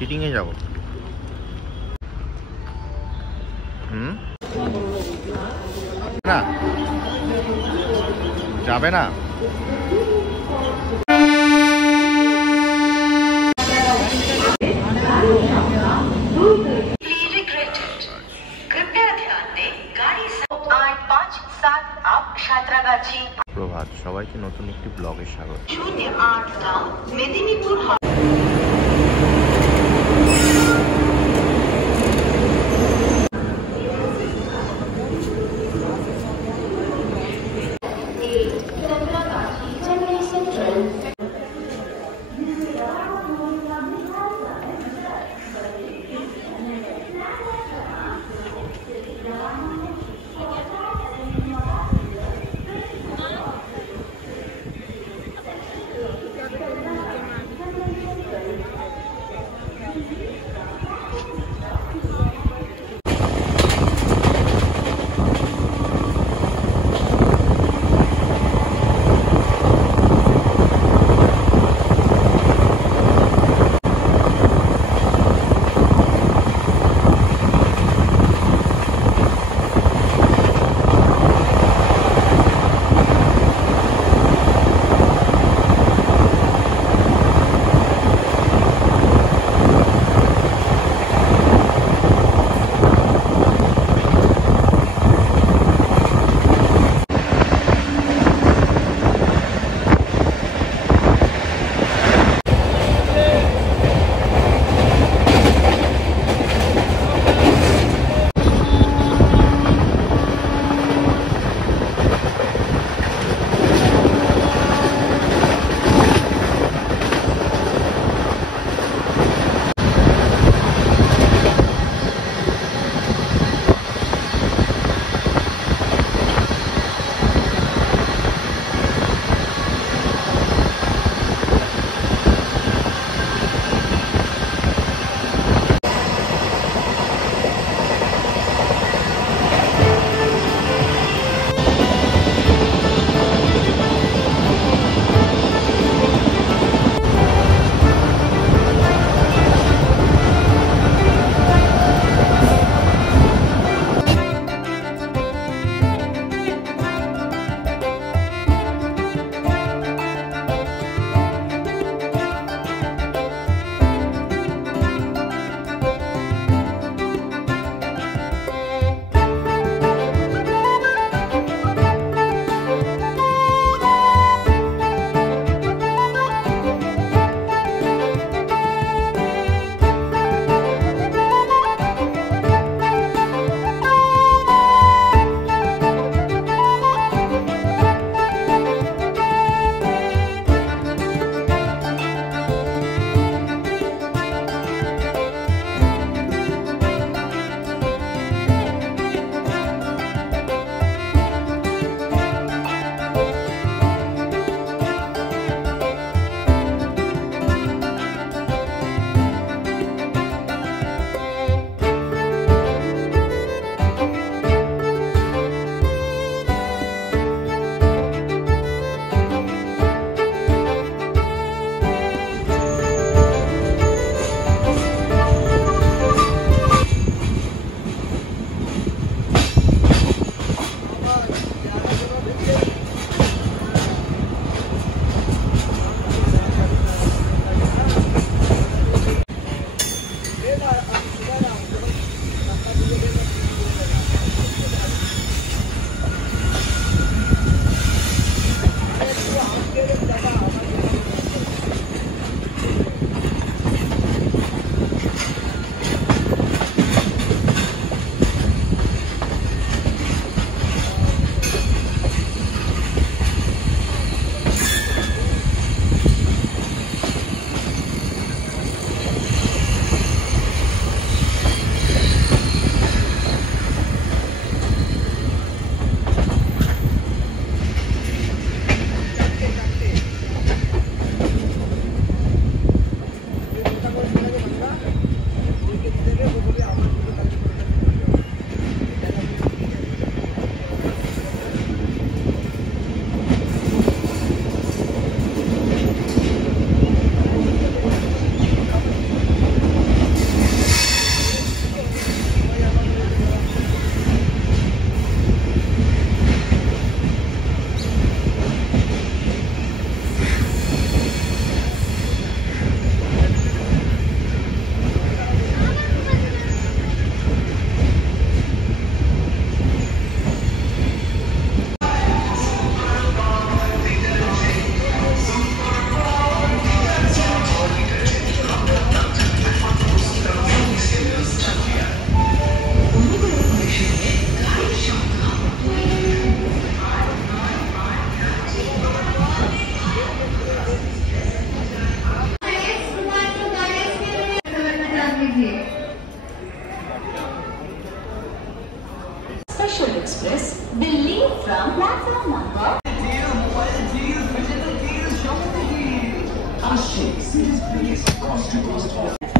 সিটিংয়ে যাব। না যাবে না। প্রভাত, সবাইকে নতুন একটি ব্লগে স্বাগত। মেদিনীপুর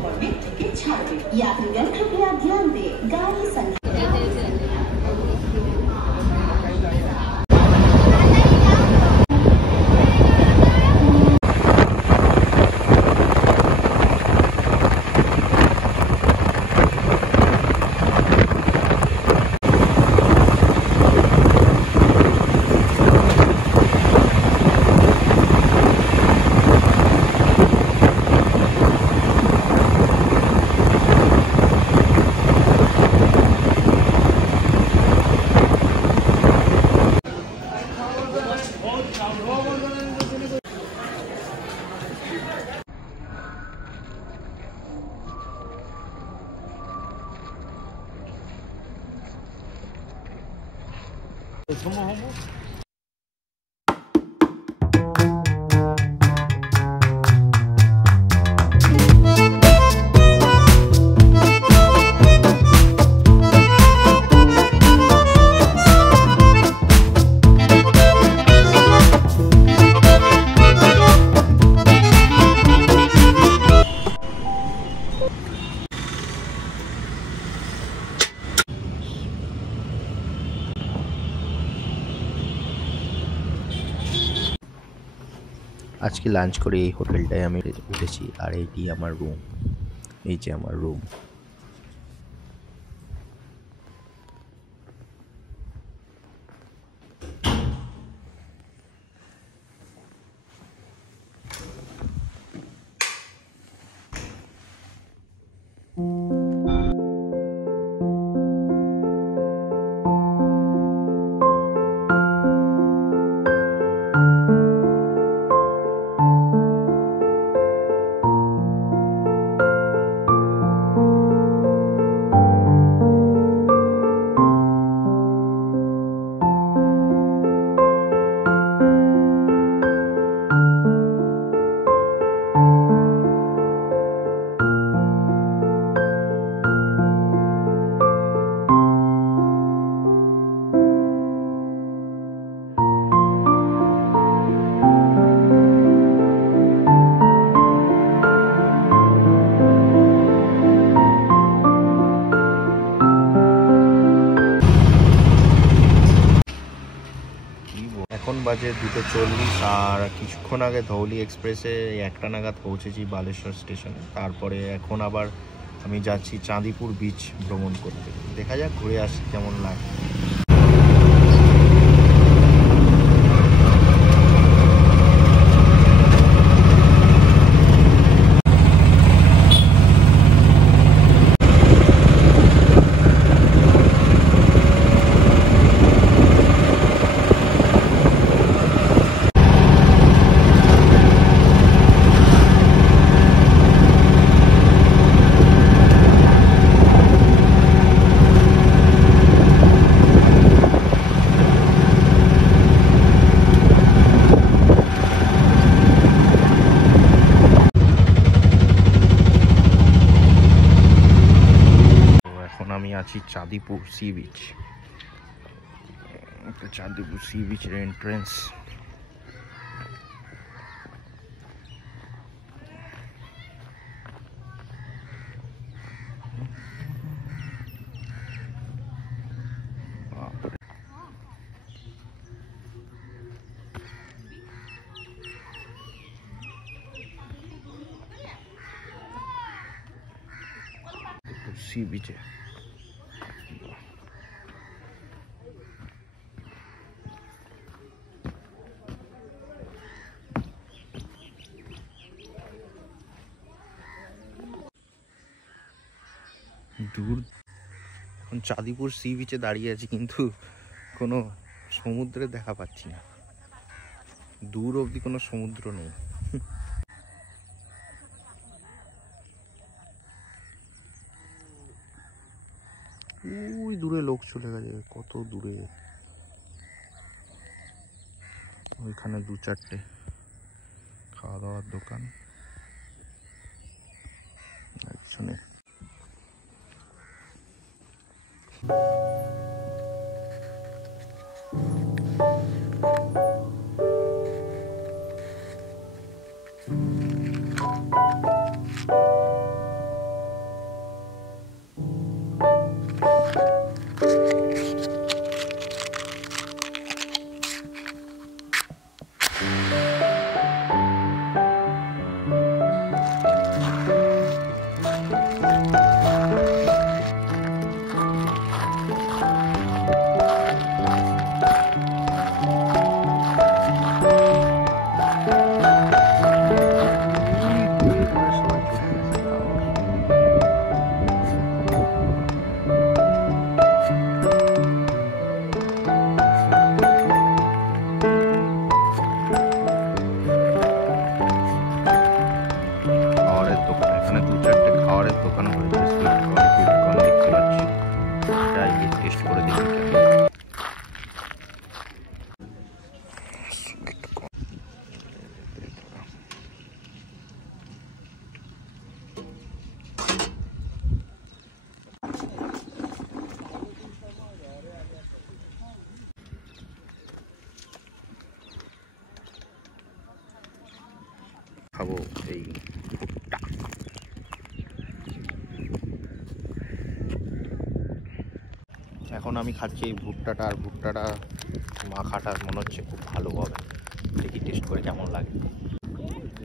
परमिट के छात्र यात्रीगण कृपया ध्यान दें गाड़ी संख्या আজকে লাঞ্চ করে এই হোটেলটায় আমি উঠেছি, আর এইটি আমার রুম। এই যে আমার রুম। এখন বাজে 2:40, আর কিছুক্ষণ আগে ধৌলি এক্সপ্রেসে 1টা নাগাদ পৌঁছেছি বালেশ্বর স্টেশনে। তারপরে এখন আবার আমি যাচ্ছি চাঁদিপুর বিচ ভ্রমণ করতে। দেখা যাক ঘুরে আসি কেমন লাগে। আমি আছি Chandipur sea beach. Chandipur sea বিচের এন্ট্রেন্স। সি বিচে দূর। এখন চাঁদিপুর সি বিচে দাঁড়িয়ে আছি, কিন্তু কোনো সমুদ্রে দেখা পাচ্ছি না। দূর অবধি কোনো সমুদ্র নেই। ওই দূরে লোক চলে গেছে, কত দূরে। ওইখানে 2-4টে খাওয়া দাওয়ার দোকান। পিছনে খাবো এই ভুট্টা। এখন আমি খাচ্ছি এই ভুট্টাটা, আর ভুট্টাটা মাখাটা মনে হচ্ছে খুব ভালো হবে। দেখি টেস্ট করে কেমন লাগে।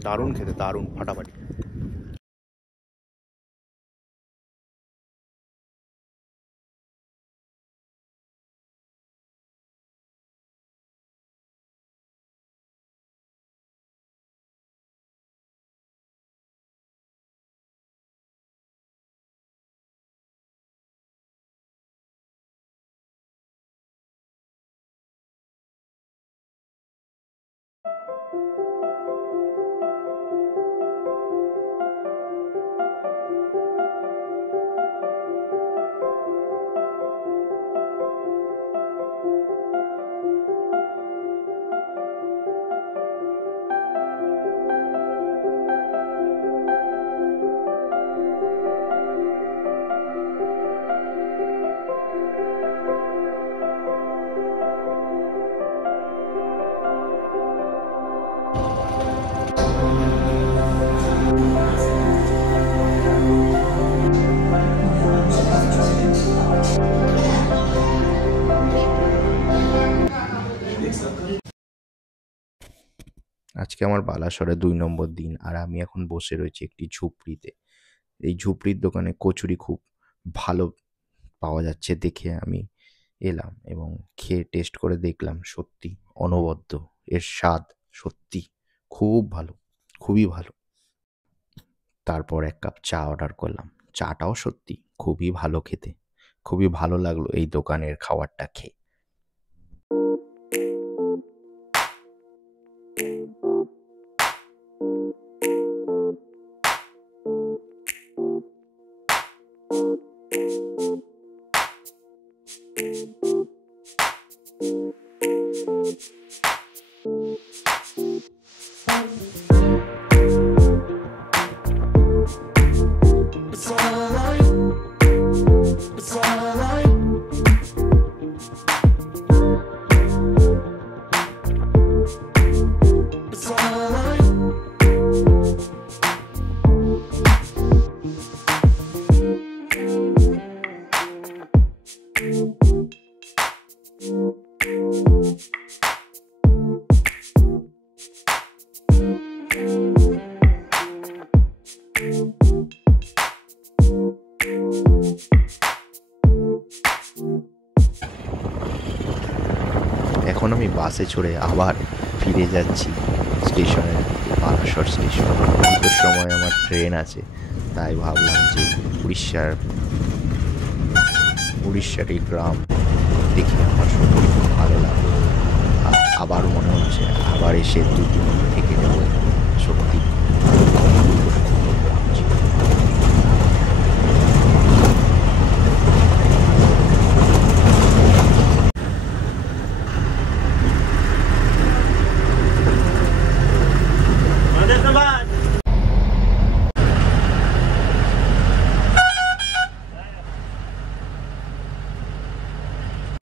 দারুণ খেতে, দারুণ, ফাটাফাটি। আজকে আমার বালাসরে 2 নম্বর দিন, আর আমি এখন বসে রয়েছি একটি ঝুপড়িতে। এই ঝুপড়ির দোকানে কচুরি খুব ভালো পাওয়া যাচ্ছে দেখে আমি এলাম এবং খেয়ে টেস্ট করে দেখলাম, সত্যি অনবদ্য। এর স্বাদ সত্যি খুব ভালো, খুবই ভালো। তারপর 1 কাপ চা অর্ডার করলাম। চাটাও সত্যি খুবই ভালো খেতে। খুবই ভালো লাগলো এই দোকানের খাবারটা খেয়ে। এখন আমি বাসে চড়ে আবার ফিরে যাচ্ছি স্টেশনে, বালাসর স্টেশন। 2টোর সময় আমার ট্রেন আছে, তাই ভাবলাম যে উড়িষ্যার এই গ্রাম দেখে আমার সত্যি খুব ভালো লাগলো। আবার মনে হচ্ছে আবার এসে 2 দিন থেকে যাবো। সত্যি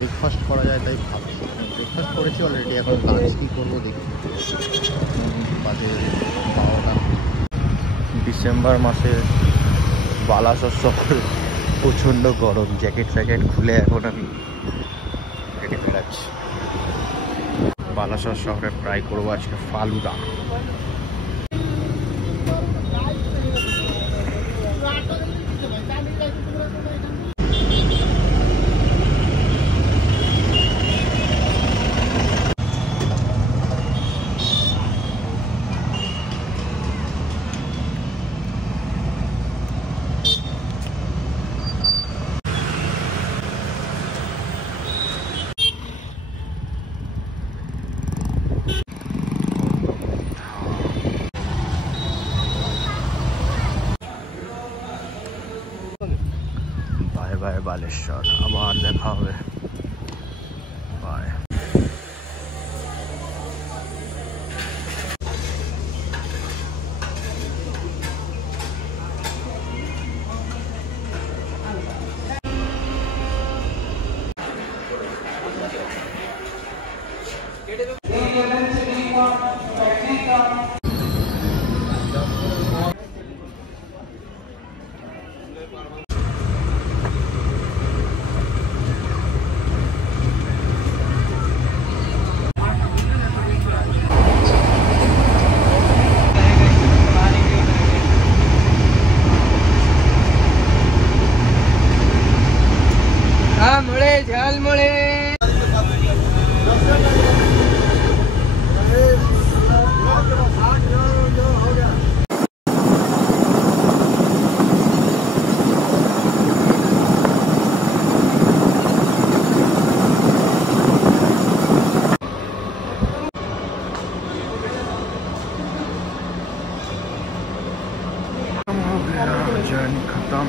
ব্রেকফাস্ট করা যায় তাই ভাবছি। ব্রেকফাস্ট করেছি অলরেডি, এখন লাঞ্চ কী করবো দেখি। বাজে 12টা। ডিসেম্বর মাসে বালাসর শহরে প্রচণ্ড গরম। জ্যাকেট ফ্যাকেট খুলে এখন আমি হেঁটে বেড়াচ্ছি। বালাসর শহরে ট্রাই করবো আজকে ফালুদা। বাই বাই বালেশ্বর, আবার দেখা হবে। বাই। जर्नी खत्म।